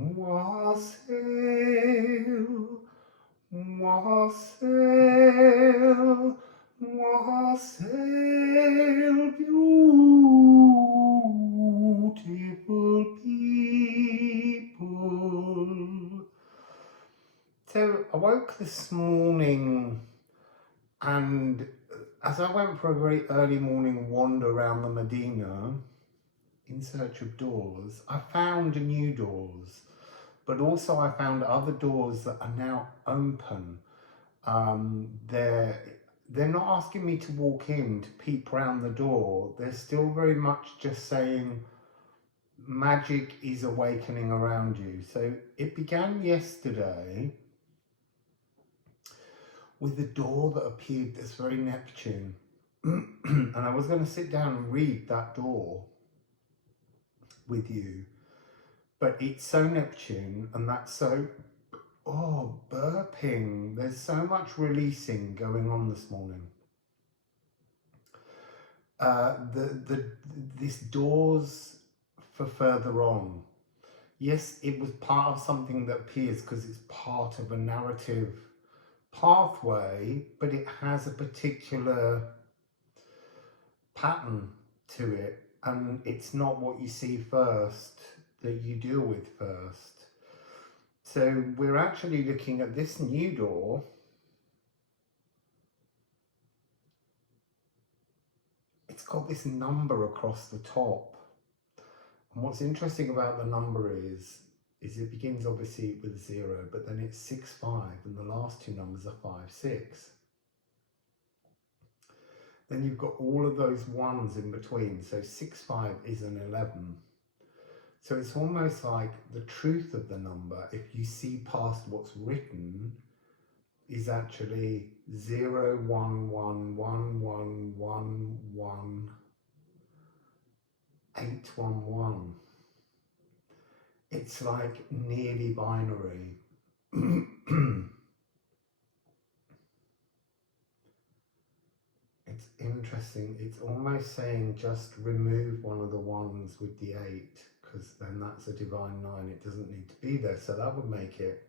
Wassail, wassail, wassail, beautiful people. So I woke this morning, and as I went for a very early morning wander around the Medina in search of doors, I found new doors, but also I found other doors that are now open. They're not asking me to walk in to peep around the door. They're still very much just saying magic is awakening around you. So it began yesterday with a door that appeared that's very Neptune. And I was going to sit down and read that door with you, but it's so Neptune, and that's so, burping. There's so much releasing going on this morning. This doors for further on. Yes, it was part of something that appears because it's part of a narrative pathway, but it has a particular pattern to it, and it's not what you see first that you deal with first. So we're actually looking at this new door. It's got this number across the top, and what's interesting about the number is it begins obviously with 0, but then it's 6, 5, and the last two numbers are 5, 6. Then you've got all of those ones in between, so 6, 5 is an 11. So it's almost like the truth of the number, if you see past what's written, is actually 0, 1, 1, 1, 1, 1, 1, 8, 1, 1. It's like nearly binary. It's interesting. It's almost saying just remove one of the ones with the 8, because then that's a divine 9. It doesn't need to be there. So that would make it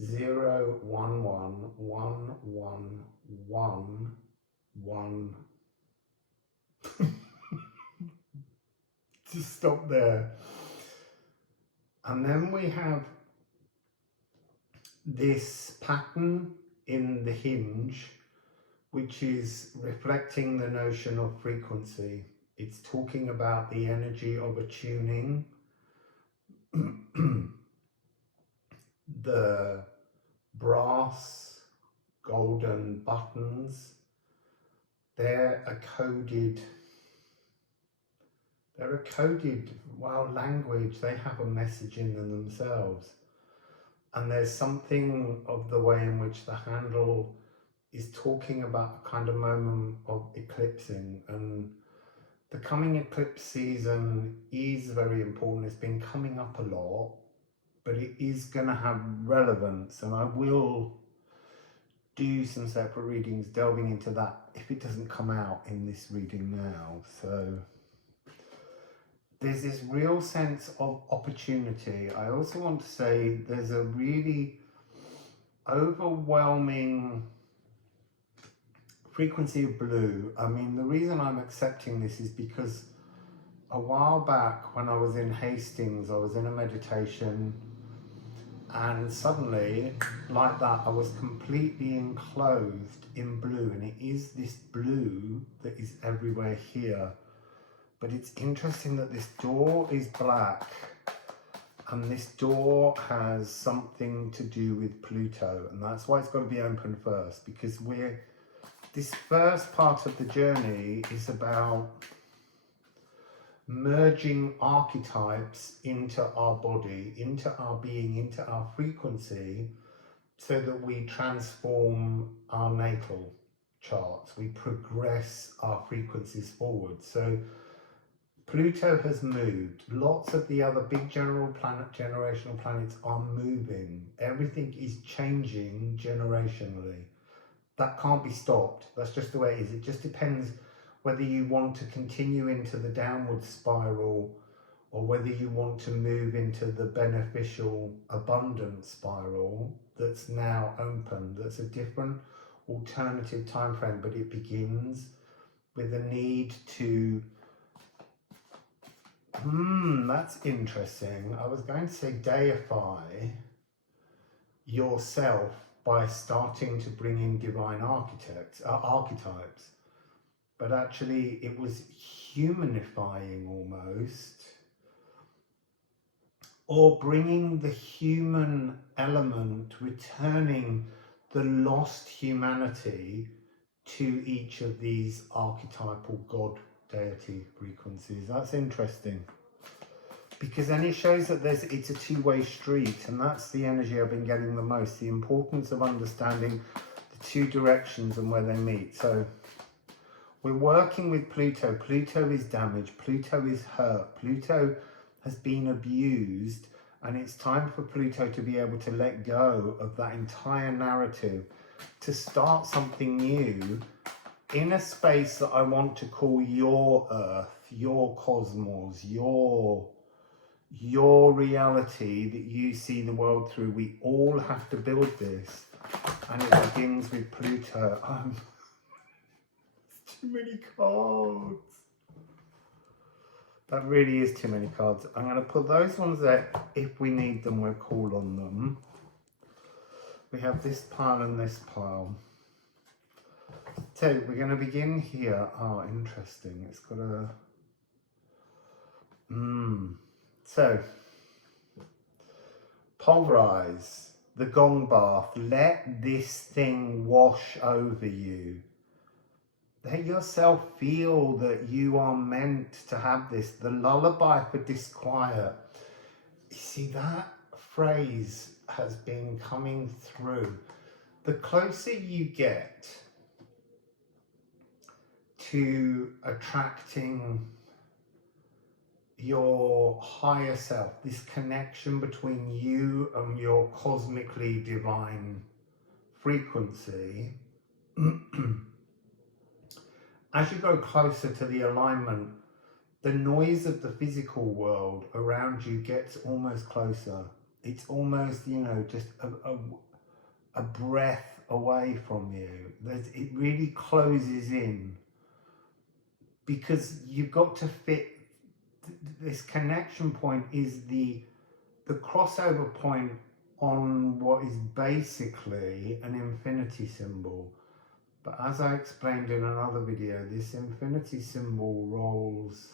0, 1, 1, 1, 1, 1, 1. Just stop there. And then we have this pattern in the hinge, which is reflecting the notion of frequency. It's talking about the energy of attuning. The brass golden buttons, they're a coded language. They have a message in them themselves. And there's something of the way in which the handle is talking about a kind of moment of eclipsing, and the coming eclipse season is very important. It's been coming up a lot, but it is going to have relevance, and I will do some separate readings delving into that if it doesn't come out in this reading now. So there's this real sense of opportunity. I also want to say there's a really overwhelming frequency of blue. I mean, the reason I'm accepting this is because a while back when I was in Hastings, I was in a meditation, and suddenly, like that, I was completely enclosed in blue, and it is this blue that is everywhere here. But it's interesting that this door is black, and this door has something to do with Pluto, and that's why it's got to be open first, because this first part of the journey is about merging archetypes into our body, into our being, into our frequency, so that we transform our natal charts, we progress our frequencies forward. So Pluto has moved. Lots of the other big generational planets are moving. Everything is changing generationally. That can't be stopped. That's just the way it is. It just depends whether you want to continue into the downward spiral or whether you want to move into the beneficial abundance spiral that's now open. That's a different alternative time frame, but it begins with a need to that's interesting. I was going to say deify yourself by starting to bring in divine archetypes, but actually it was humanifying almost, or bringing the human element, returning the lost humanity to each of these archetypal god deity frequencies. That's interesting, because then it shows that it's a two-way street, and that's the energy I've been getting the most, the importance of understanding the two directions and where they meet. So we're working with Pluto. Pluto is damaged, Pluto is hurt, Pluto has been abused, and it's time for Pluto to be able to let go of that entire narrative, to start something new in a space that I want to call your Earth, your cosmos, your reality that you see the world through. We all have to build this, and it begins with Pluto. It's too many cards. That really is too many cards. I'm going to put those ones there. If we need them, we'll call on them. We have this pile and this pile. So we're going to begin here. Oh, interesting. It's got a... So, pulverize the Gong bath. Let this thing wash over you. Let yourself feel that you are meant to have this. The lullaby for disquiet. You see, that phrase has been coming through. The closer you get to attracting your higher self, this connection between you and your cosmically divine frequency, as you go closer to the alignment, the noise of the physical world around you gets almost closer. It's almost, you know, just a breath away from you. It really closes in, because you've got to fit. This connection point is the crossover point on what is basically an infinity symbol. But as I explained in another video, this infinity symbol rolls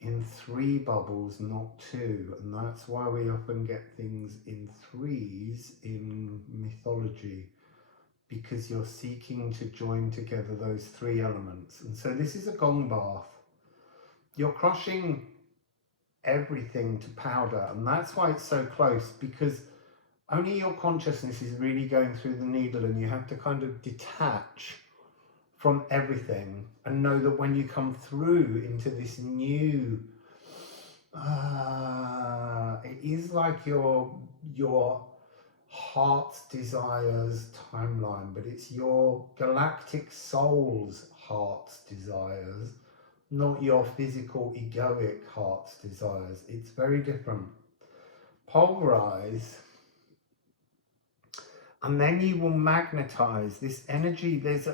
in 3 bubbles, not 2, and that's why we often get things in 3s in mythology, because you're seeking to join together those 3 elements. And so this is a Gong bath. You're crushing everything to powder, and that's why it's so close, because only your consciousness is really going through the needle, and you have to kind of detach from everything and know that when you come through into this new, it is like your heart's desires timeline, but it's your galactic soul's heart's desires, not your physical egoic heart's desires. It's very different. Pulverize, and then you will magnetize this energy. This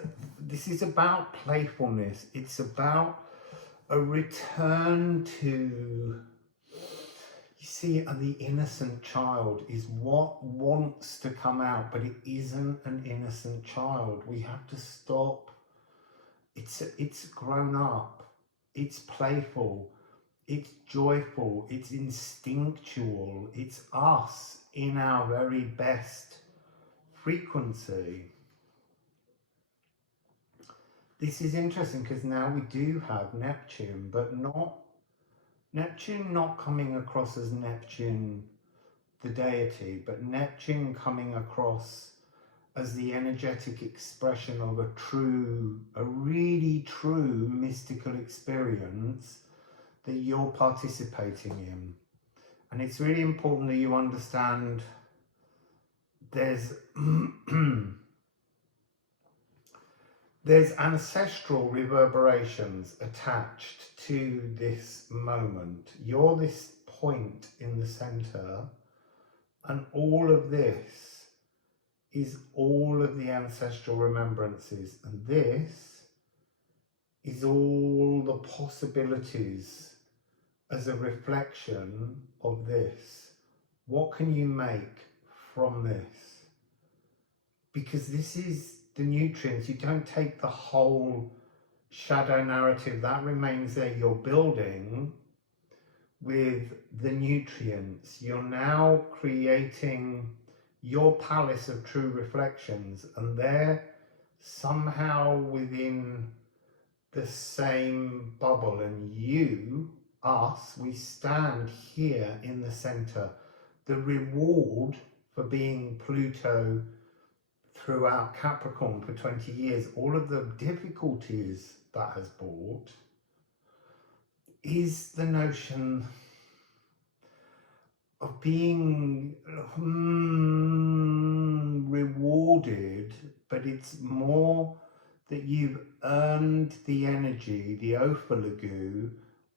is about playfulness. It's about a return to, you see, the innocent child is what wants to come out, but it isn't an innocent child. We have to stop. It's grown up. It's playful, it's joyful, it's instinctual, it's us in our very best frequency. This is interesting because now we do have Neptune, but not coming across as Neptune the deity, but Neptune coming across as the energetic expression of a really true mystical experience that you're participating in. And it's really important that you understand there's there's ancestral reverberations attached to this moment. You're this point in the center, and all of this is all of the ancestral remembrances, and this is all the possibilities as a reflection of this. What can you make from this? Because this is the nutrients. You don't take the whole shadow narrative, that remains there. You're building with the nutrients. You're now creating your palace of true reflections, and they're somehow within the same bubble, and you, us, we stand here in the center. The reward for being Pluto throughout Capricorn for 20 years, all of the difficulties that has brought, is the notion of being rewarded, but it's more that you've earned the energy, the Ophalagu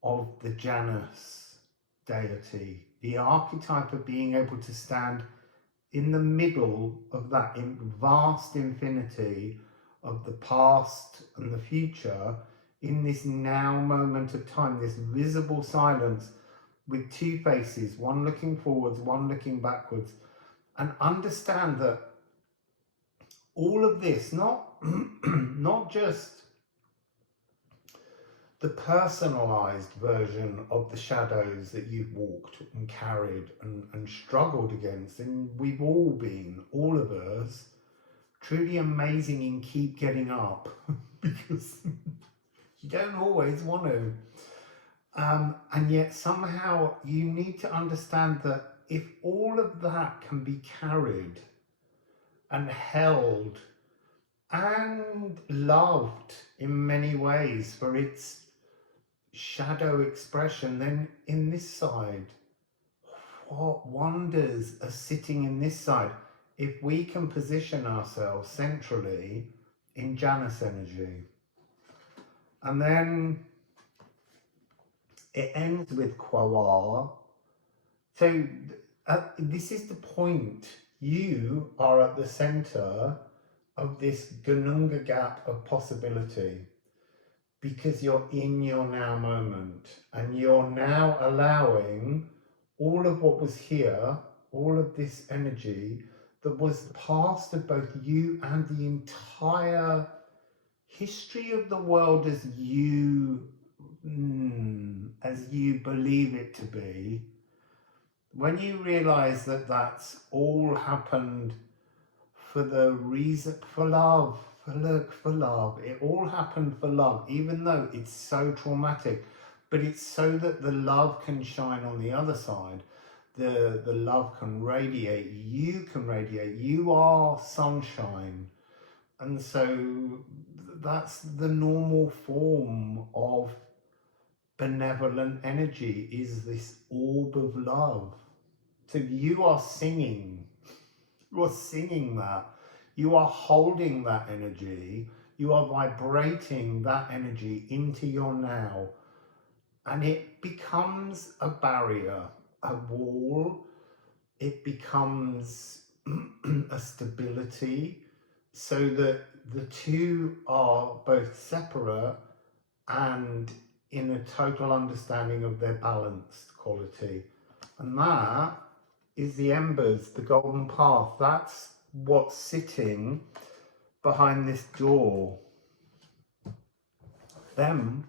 of the Janus deity, the archetype of being able to stand in the middle of that vast infinity of the past and the future, in this now moment of time, this visible silence with two faces, one looking forwards, one looking backwards, and understand that all of this, not just the personalized version of the shadows that you've walked and carried and struggled against, and we've all been, all of us, truly amazing in keep getting up because you don't always want to. And yet somehow you need to understand that if all of that can be carried and held and loved in many ways for its shadow expression, then in this side, what wonders are sitting in this side if we can position ourselves centrally in Janus energy. And then it ends with Kwawar. So this is the point. You are at the center of this Gununga gap of possibility, because you're in your now moment, and you're now allowing all of what was here, all of this energy that was the past of both you and the entire history of the world as you believe it to be. When you realize that that's all happened for the reason, for love, for love. It all happened for love, even though it's so traumatic, but it's so that the love can shine on the other side. The love can radiate, you can radiate, you are sunshine. And so that's the normal form of benevolent energy, is this orb of love. So you are singing that. You are holding that energy. You are vibrating that energy into your now. And it becomes a barrier, a wall. It becomes a stability, so that the two are both separate and in a total understanding of their balanced quality. And that is the embers, the golden path. That's what's sitting behind this door. Then,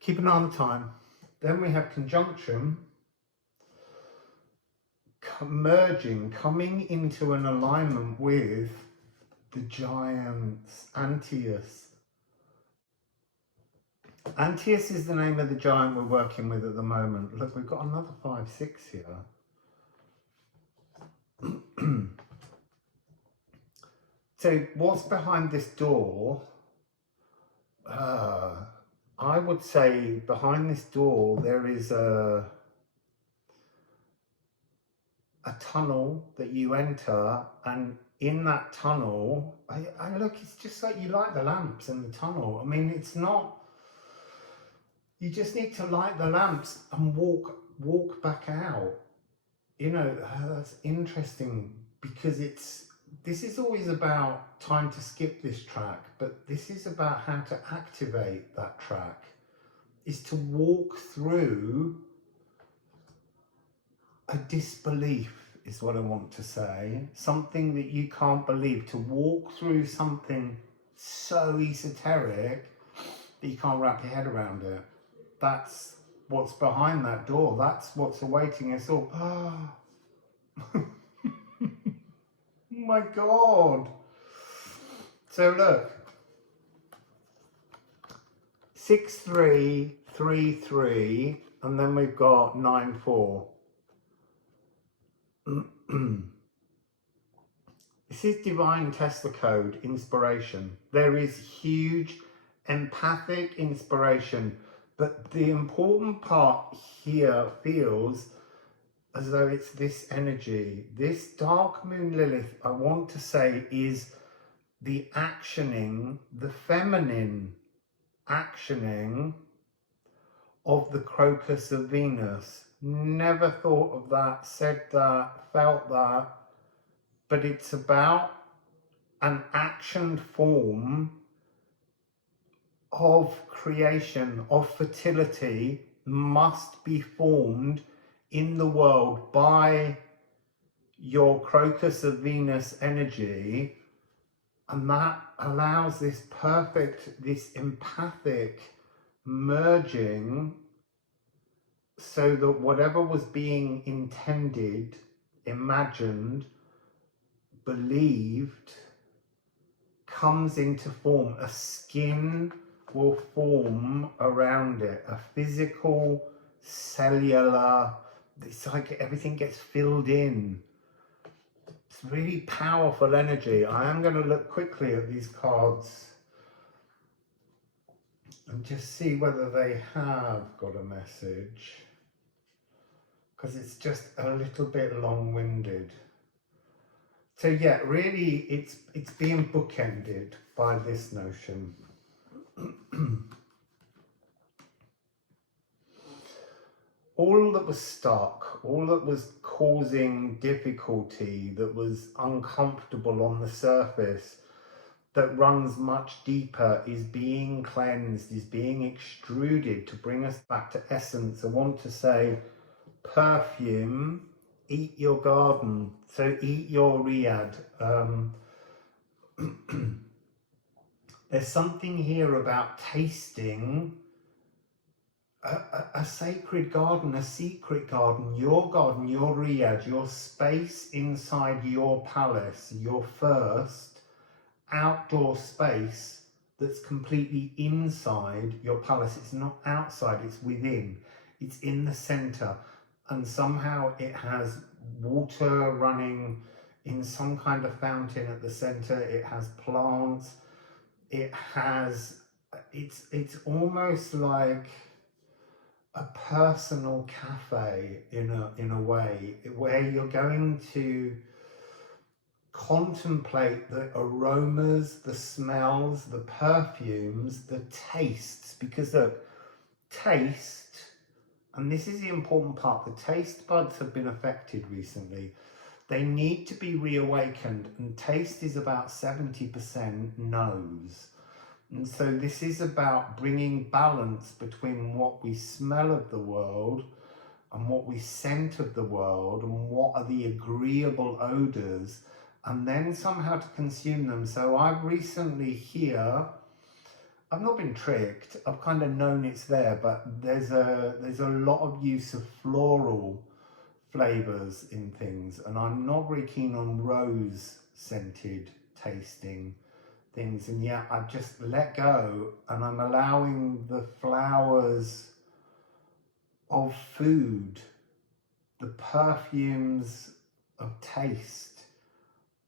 keep an eye on the time. Then we have conjunction, merging, coming into an alignment with the giants, Antaeus. Antaeus is the name of the giant we're working with at the moment. Look, we've got another 5-6 here. So what's behind this door? I would say behind this door there is a tunnel that you enter, and in that tunnel, I look, it's just like you light the lamps in the tunnel. I mean, it's not, you just need to light the lamps and walk back out. You know, that's interesting, because this is always about trying to skip this track, but this is about how to activate that track, is to walk through a disbelief, is what I want to say. Something that you can't believe, to walk through something so esoteric that you can't wrap your head around it. That's what's behind that door. That's what's awaiting us all. Oh my God. So look, 6333, and then we've got 94. This is divine Tesla code inspiration. There is huge empathic inspiration, but the important part here feels as though it's this energy. This dark moon Lilith, I want to say, is the actioning, the feminine actioning of the crocus of Venus. Never thought of that, said that, felt that, but it's about an action form of creation, of fertility, must be formed in the world by your crocus of Venus energy, and that allows this perfect, this empathic merging, so that whatever was being intended, imagined, believed, comes into form. A skin will form around it, a physical, cellular, it's like everything gets filled in. It's really powerful energy. I am going to look quickly at these cards and just see whether they have got a message, because it's just a little bit long-winded. So yeah, really it's being bookended by this notion. All that was stuck, all that was causing difficulty, that was uncomfortable on the surface, that runs much deeper, is being cleansed, is being extruded to bring us back to essence. I want to say perfume, eat your garden, so eat your riad. There's something here about tasting a sacred garden, a secret garden, your riad, your space inside your palace, your first outdoor space that's completely inside your palace. It's not outside, it's within, it's in the center, and somehow it has water running in some kind of fountain at the center. It has plants, it has, it's almost like a personal cafe in a way, where you're going to contemplate the aromas, the smells, the perfumes, the tastes, because look, taste, and this is the important part, the taste buds have been affected recently. They need to be reawakened, and taste is about 70% nose. And so this is about bringing balance between what we smell of the world and what we scent of the world, and what are the agreeable odors, and then somehow to consume them. So I've recently here, I've not been tricked, I've kind of known it's there, but there's a lot of use of floral flavors in things, and I'm not very keen on rose scented tasting things, and yet I've just let go, and I'm allowing the flowers of food, the perfumes of taste,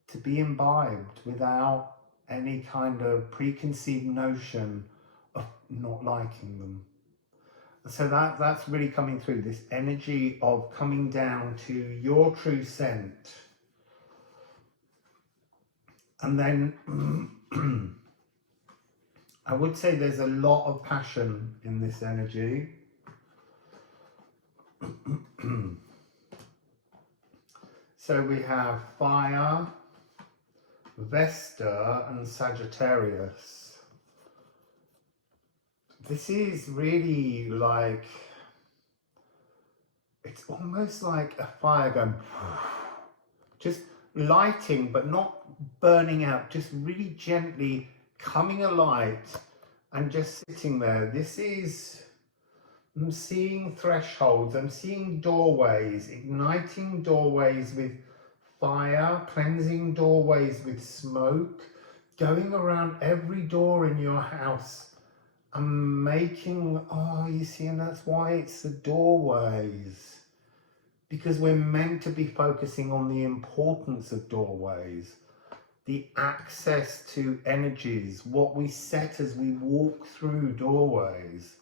to be imbibed without any kind of preconceived notion of not liking them. So that's really coming through, this energy of coming down to your true scent. And then I would say there's a lot of passion in this energy. So we have fire, Vesta and Sagittarius. This is really like, it's almost like a fire going, just lighting but not burning out, just really gently coming alight and just sitting there. This is, I'm seeing thresholds, I'm seeing doorways, igniting doorways with fire, cleansing doorways with smoke, going around every door in your house and making, oh, you see, and that's why it's the doorways. Because we're meant to be focusing on the importance of doorways, the access to energies, what we set as we walk through doorways.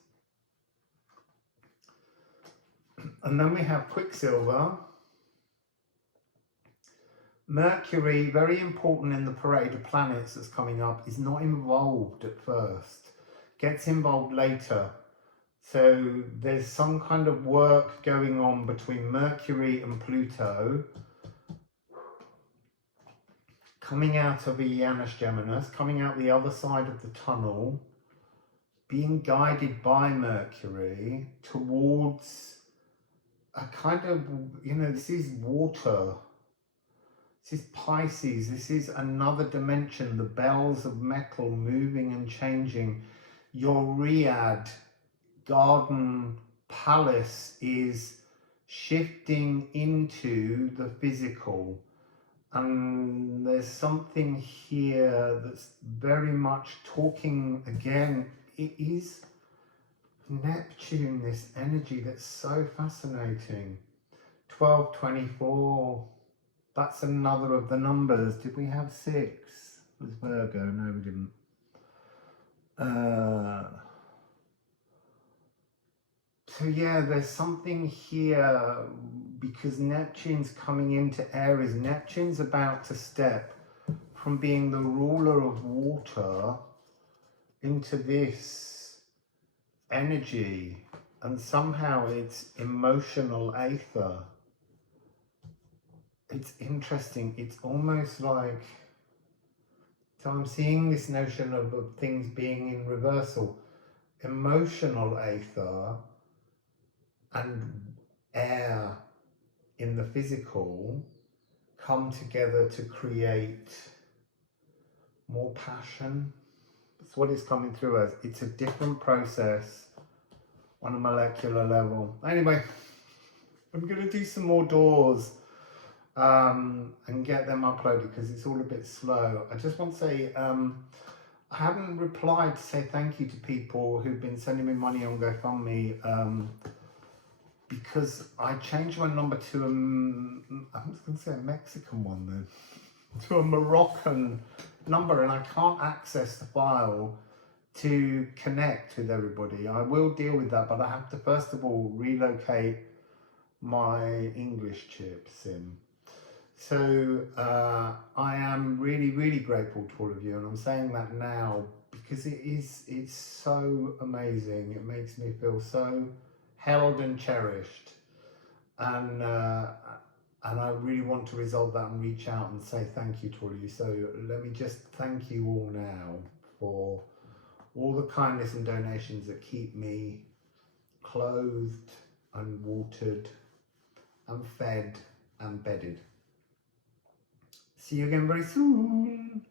And then we have Quicksilver. Mercury, very important in the parade of planets that's coming up, is not involved at first, gets involved later. So there's some kind of work going on between Mercury and Pluto, coming out of Janus Geminus, coming out the other side of the tunnel, being guided by Mercury towards a kind of, you know, this is water, this is Pisces, this is another dimension, the bells of metal moving and changing. Your Riyadh garden palace is shifting into the physical. And there's something here that's very much talking, again, it is Neptune, this energy that's so fascinating. 1224, that's another of the numbers. Did we have 6? It was Virgo, no we didn't. So yeah, there's something here because Neptune's coming into Aries. Neptune's about to step from being the ruler of water into this energy, and somehow it's emotional aether. It's interesting. It's almost like, so I'm seeing this notion of things being in reversal. Emotional aether and air in the physical come together to create more passion. That's what it's coming through as. It's a different process on a molecular level. Anyway, I'm going to do some more doors and get them uploaded because it's all a bit slow. I just want to say I haven't replied to say thank you to people who've been sending me money on GoFundMe because I changed my number to I was going to say a Mexican one then, to a Moroccan number, and I can't access the file to connect with everybody. I will deal with that, but I have to first of all relocate my English chip SIM. So I am really, really grateful to all of you, and I'm saying that now because it's so amazing. It makes me feel so held and cherished, and I really want to resolve that and reach out and say thank you to all of you. So let me just thank you all now for all the kindness and donations that keep me clothed and watered and fed and bedded. See you again very soon.